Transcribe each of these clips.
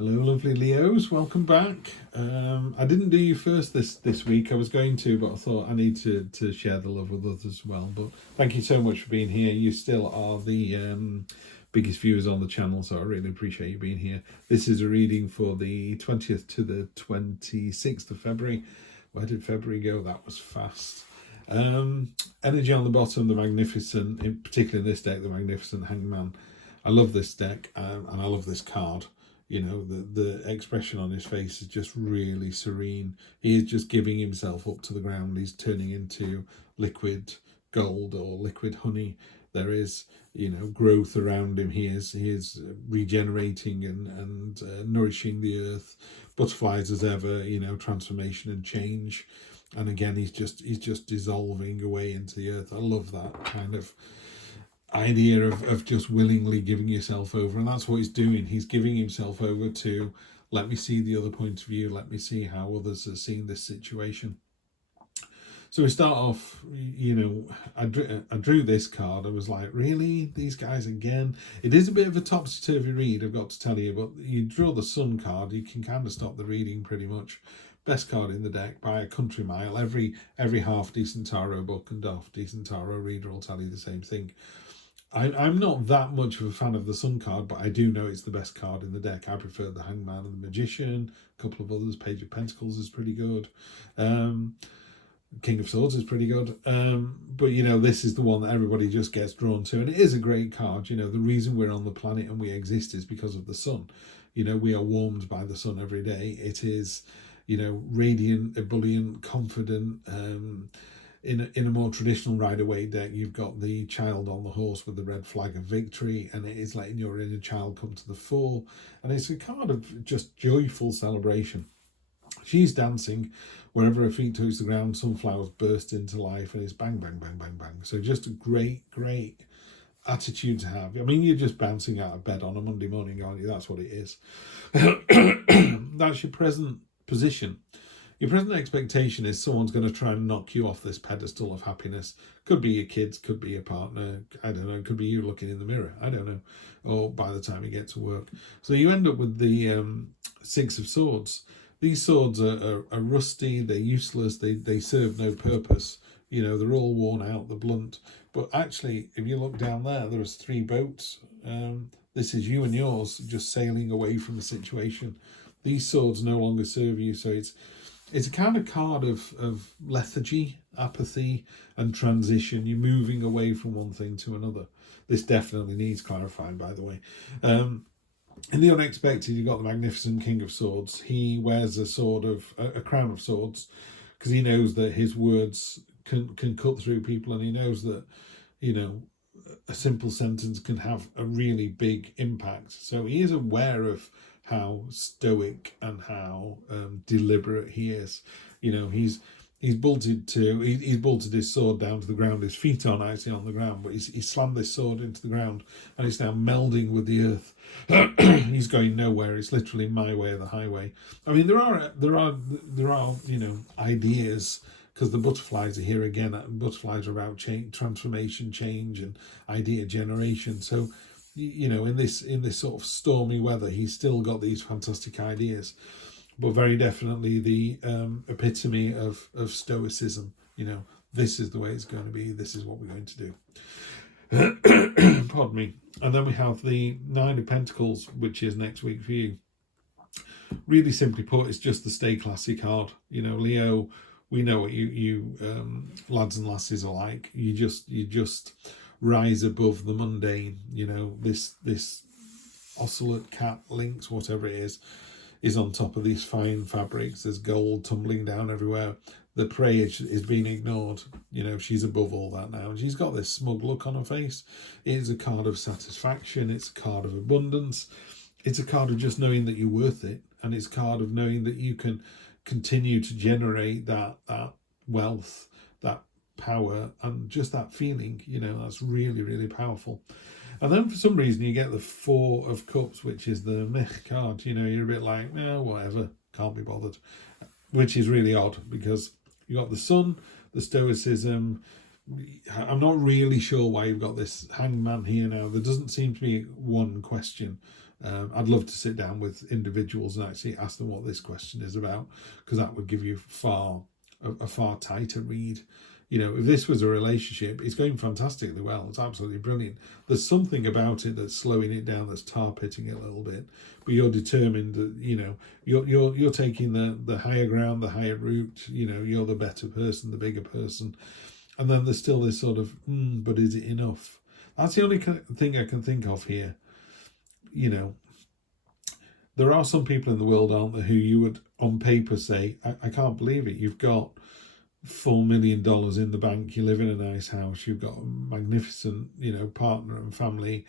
Hello, lovely Leos. Welcome back. I didn't do you first this week. I was going to, but I thought I need to share the love with others as well. But thank you so much for being here. You still are the biggest viewers on the channel, so I really appreciate you being here. This is a reading for the 20th to the 26th of February. Where did February go? That was fast. Energy on the bottom, the Magnificent, in particular in this deck, the Magnificent Hangman. I love this deck and I love this card. You know, the expression on his face is just really serene. He is just giving himself up to the ground. He's turning into liquid gold or liquid honey. There is, you know, growth around him. He is regenerating and nourishing the earth. Butterflies as ever, you know, transformation and change. And again, he's just dissolving away into the earth. I love that kind of idea of just willingly giving yourself over, and that's what he's doing. He's giving himself over to, let me see the other point of view, let me see how others are seeing this situation. So we start off, you know, I drew this card. I was like, really, these guys again? It is a bit of a topsy-turvy read, I've got to tell you, but you draw the Sun card, you can kind of stop the reading pretty much. Best card in the deck by a country mile. Every half decent tarot book and half decent tarot reader will tell you the same thing. I'm not that much of a fan of the Sun card, but I do know it's the best card in the deck. I prefer the Hangman and the Magician. A couple of others. Page of Pentacles is pretty good. King of Swords is pretty good. But, you know, this is the one that everybody just gets drawn to. And it is a great card. You know, the reason we're on the planet and we exist is because of the sun. You know, we are warmed by the sun every day. It is, you know, radiant, ebullient, confident. In a more traditional Rider-Waite deck, you've got the child on the horse with the red flag of victory, and it is letting your inner child come to the fore. And it's a card of just joyful celebration. She's dancing. Wherever her feet touch the ground, sunflowers burst into life, and it's bang, bang, bang, bang, bang. So just a great attitude to have. I mean, you're just bouncing out of bed on a Monday morning, aren't you? That's what it is. That's your present position. Your present expectation is someone's going to try and knock you off this pedestal of happiness. Could be your kids, could be your partner, I don't know, could be you looking in the mirror, I don't know, or by the time you get to work. So you end up with the Six of Swords. These swords are rusty, they're useless, they serve no purpose. You know, they're all worn out, they're blunt. But actually, if you look down there's 3 boats. This is you and yours just sailing away from the situation. These swords no longer serve you, so it's a kind of card of lethargy, apathy, and transition. You're moving away from one thing to another. This definitely needs clarifying, by the way. In the unexpected, you've got the Magnificent King of Swords. He wears a crown of swords because he knows that his words can cut through people, and he knows that, you know, a simple sentence can have a really big impact. So he is aware of how stoic and how deliberate he is. You know, he's bolted his sword down to the ground. His feet aren't actually on the ground, but he's slammed this sword into the ground, and it's now melding with the earth. He's going nowhere. It's literally my way or the highway. I mean, there are you know, ideas, because the butterflies are here again. Butterflies are about change, transformation, change, and idea generation. So, you know, in this sort of stormy weather, he's still got these fantastic ideas, but very definitely the epitome of stoicism. You know, this is the way it's going to be. This is what we're going to do. Pardon me. And then we have the Nine of Pentacles, which is next week for you. Really simply put, it's just the stay classy card. You know, Leo, we know what you lads and lasses are like. You just rise above the mundane. You know, this oscillate, cat, lynx, whatever it is on top of these fine fabrics. There's gold tumbling down everywhere. The prey is being ignored. You know, she's above all that now, and she's got this smug look on her face. It is a card of satisfaction. It's a card of abundance. It's a card of just knowing that you're worth it, and it's a card of knowing that you can continue to generate that wealth, that power, and just that feeling. You know, that's really, really powerful. And then for some reason you get the Four of Cups, which is the meh card. You know, you're a bit like, no, whatever, can't be bothered, which is really odd because you got the Sun, the stoicism. I'm not really sure why you've got this Hangman here now. There doesn't seem to be one question I'd love to sit down with individuals and actually ask them what this question is about, because that would give you a far tighter read. You know, if this was a relationship, it's going fantastically well. It's absolutely brilliant. There's something about it that's slowing it down, that's tar pitting it a little bit. But you're determined that, you know, you're taking the higher ground, the higher route. You know, you're the better person, the bigger person. And then there's still this sort of, but is it enough? That's the only thing I can think of here. You know, there are some people in the world, aren't there, who you would on paper say, I can't believe it. You've got $4 million in the bank, you live in a nice house, you've got a magnificent, you know, partner and family,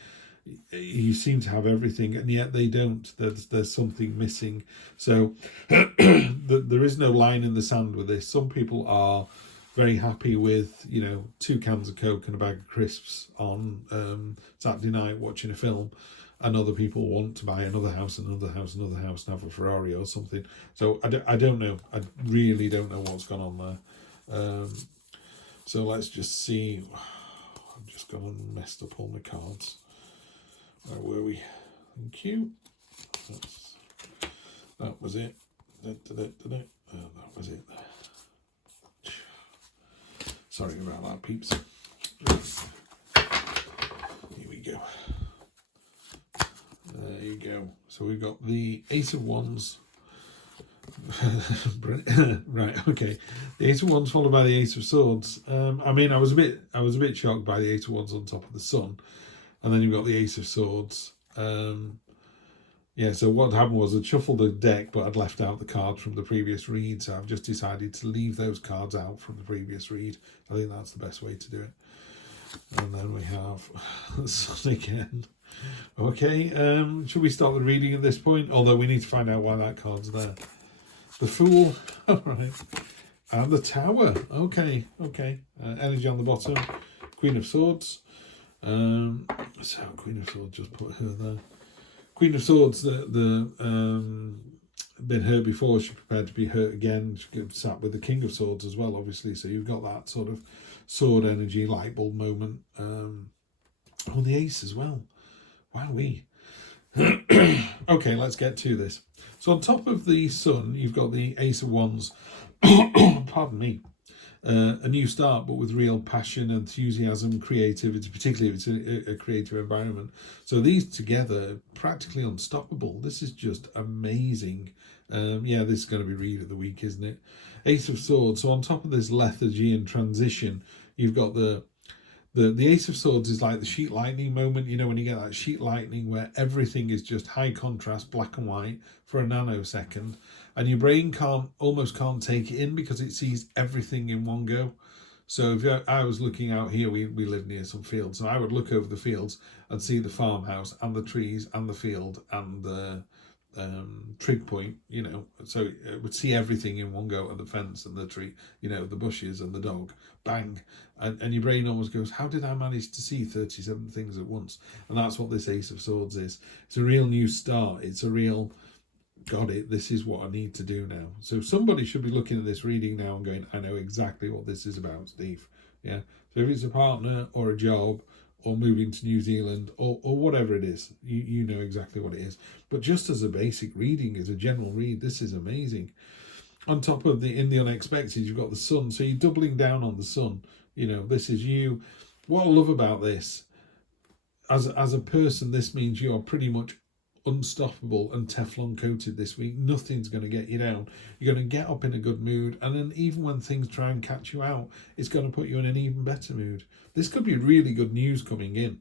you seem to have everything, and yet they don't. There's something missing. So there is no line in the sand with this. Some people are very happy with, you know, 2 cans of Coke and a bag of crisps on Saturday night watching a film, and other people want to buy another house, and have a Ferrari or something. So I don't know. I really don't know what's gone on there. So let's just see. I've just gone and messed up all my cards. Where were we? Thank you. That was it. That was it. Sorry about that, peeps. Here we go. There you go. So we've got the Ace of Wands. Right, okay. The Ace of Wands followed by the Ace of Swords. I mean, I was a bit shocked by the Ace of Wands on top of the Sun, and then you've got the Ace of Swords. Yeah, so what happened was I'd shuffled the deck, but I'd left out the cards from the previous read, so I've just decided to leave those cards out from the previous read. I think that's the best way to do it. And then we have the Sun again. Okay, should we start the reading at this point? Although we need to find out why that card's there. The Fool, all right, and the Tower. Okay. Energy on the bottom. Queen of Swords. So Queen of Swords, just put her there. Queen of Swords, been hurt before. She's prepared to be hurt again. She sat with the King of Swords as well, obviously. So you've got that sort of sword energy, light bulb moment. Oh, the Ace as well. Wowee. Okay, let's get to this. So on top of the Sun, you've got the Ace of Wands. Pardon me. A new start, but with real passion, enthusiasm, creativity, particularly if it's a creative environment. So these together, practically unstoppable. This is just amazing. Yeah, this is going to be read of the week, isn't it? Ace of Swords. So on top of this lethargy and transition, you've got the Ace of Swords is like the sheet lightning moment, you know, when you get that sheet lightning where everything is just high contrast, black and white for a nanosecond, and your brain almost can't take it in because it sees everything in one go. So if I was looking out here, we live near some fields, so I would look over the fields and see the farmhouse and the trees and the field and the trig point, you know, so it would see everything in one go, and the fence and the tree, you know, the bushes and the dog, bang, and your brain almost goes, how did I manage to see 37 things at once? And that's what this Ace of Swords is. It's a real new start. It's a real, got it, this is what I need to do now. So somebody should be looking at this reading now and going, I know exactly what this is about, Steve. Yeah, so if it's a partner or a job or moving to New Zealand or whatever it is, you know exactly what it is. But just as a basic reading, as a general read, this is amazing. On top of in the unexpected, you've got the Sun. So you're doubling down on the Sun. You know, this is you. What I love about this, as a person, this means you are pretty much unstoppable and Teflon coated this week. Nothing's going to get you down. You're going to get up in a good mood, and then even when things try and catch you out, it's going to put you in an even better mood. This could be really good news coming in.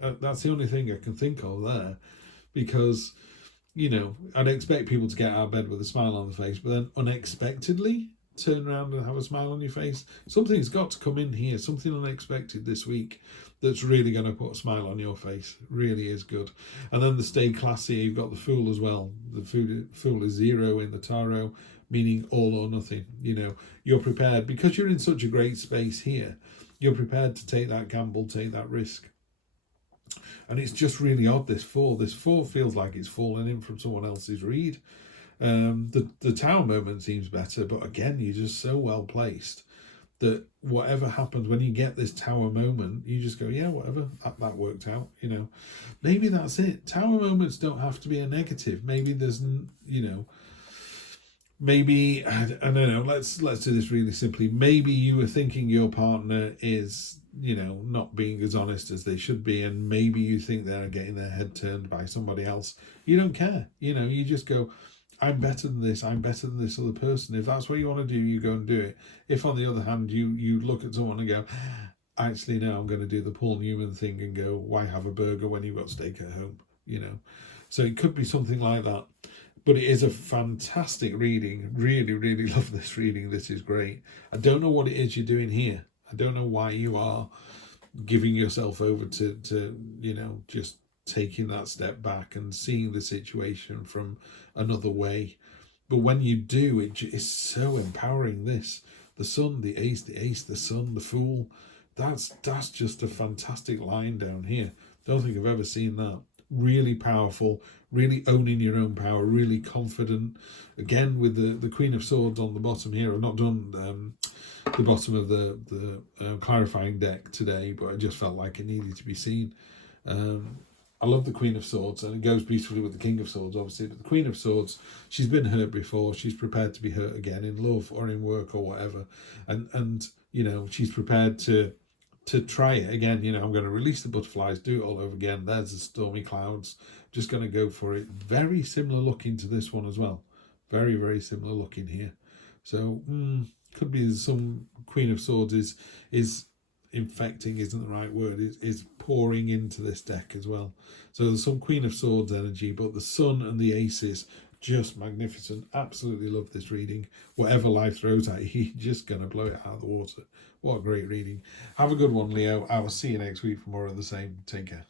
That's the only thing I can think of there, because, you know, I'd expect people to get out of bed with a smile on the face, but then unexpectedly turn around and have a smile on your face. Something's got to come in here, something unexpected this week that's really going to put a smile on your face. Really is good. And then the Stay Classy, you've got the Fool as well. The Fool is 0 in the tarot, meaning all or nothing. You know, you're prepared, because you're in such a great space here, you're prepared to take that gamble, take that risk. And it's just really odd, this 4. This 4 feels like it's fallen in from someone else's read. The Tower moment seems better, but again, you're just so well placed that whatever happens, when you get this Tower moment, you just go, yeah, whatever, that worked out, you know. Maybe that's it. Tower moments don't have to be a negative. Maybe there's, you know, maybe, I don't know, let's do this really simply. Maybe you were thinking your partner is, you know, not being as honest as they should be, and maybe you think they're getting their head turned by somebody else. You don't care, you know, you just go, I'm better than this, I'm better than this other person. If that's what you want to do, you go and do it. If on the other hand you look at someone and go, actually no, I'm going to do the Paul Newman thing and go, why have a burger when you've got steak at home, you know. So it could be something like that. But it is a fantastic reading. Really, really love this reading. This is great. I don't know what it is you're doing here. I don't know why you are giving yourself over to you know, just taking that step back and seeing the situation from another way. But when you do, it is so empowering. This, the Sun, the Ace, the Sun, the Fool. That's just a fantastic line down here. Don't think I've ever seen that. Really powerful, really owning your own power, really confident. Again, with the Queen of Swords on the bottom here. I've not done the bottom of the clarifying deck today, but I just felt like it needed to be seen. I love the Queen of Swords, and it goes beautifully with the King of Swords, obviously. But the Queen of Swords, she's been hurt before. She's prepared to be hurt again in love or in work or whatever, and you know, she's prepared to try it again. You know, I'm going to release the butterflies, do it all over again. There's the stormy clouds. Just going to go for it. Very similar looking to this one as well. Very, very similar looking here. So could be some Queen of Swords is infecting, isn't the right word, is pouring into this deck as well. So there's some Queen of Swords energy, but the Sun and the Aces, just magnificent. Absolutely love this reading. Whatever life throws at you, you're just going to blow it out of the water. What a great reading. Have a good one, Leo. I will see you next week for more of the same. Take care.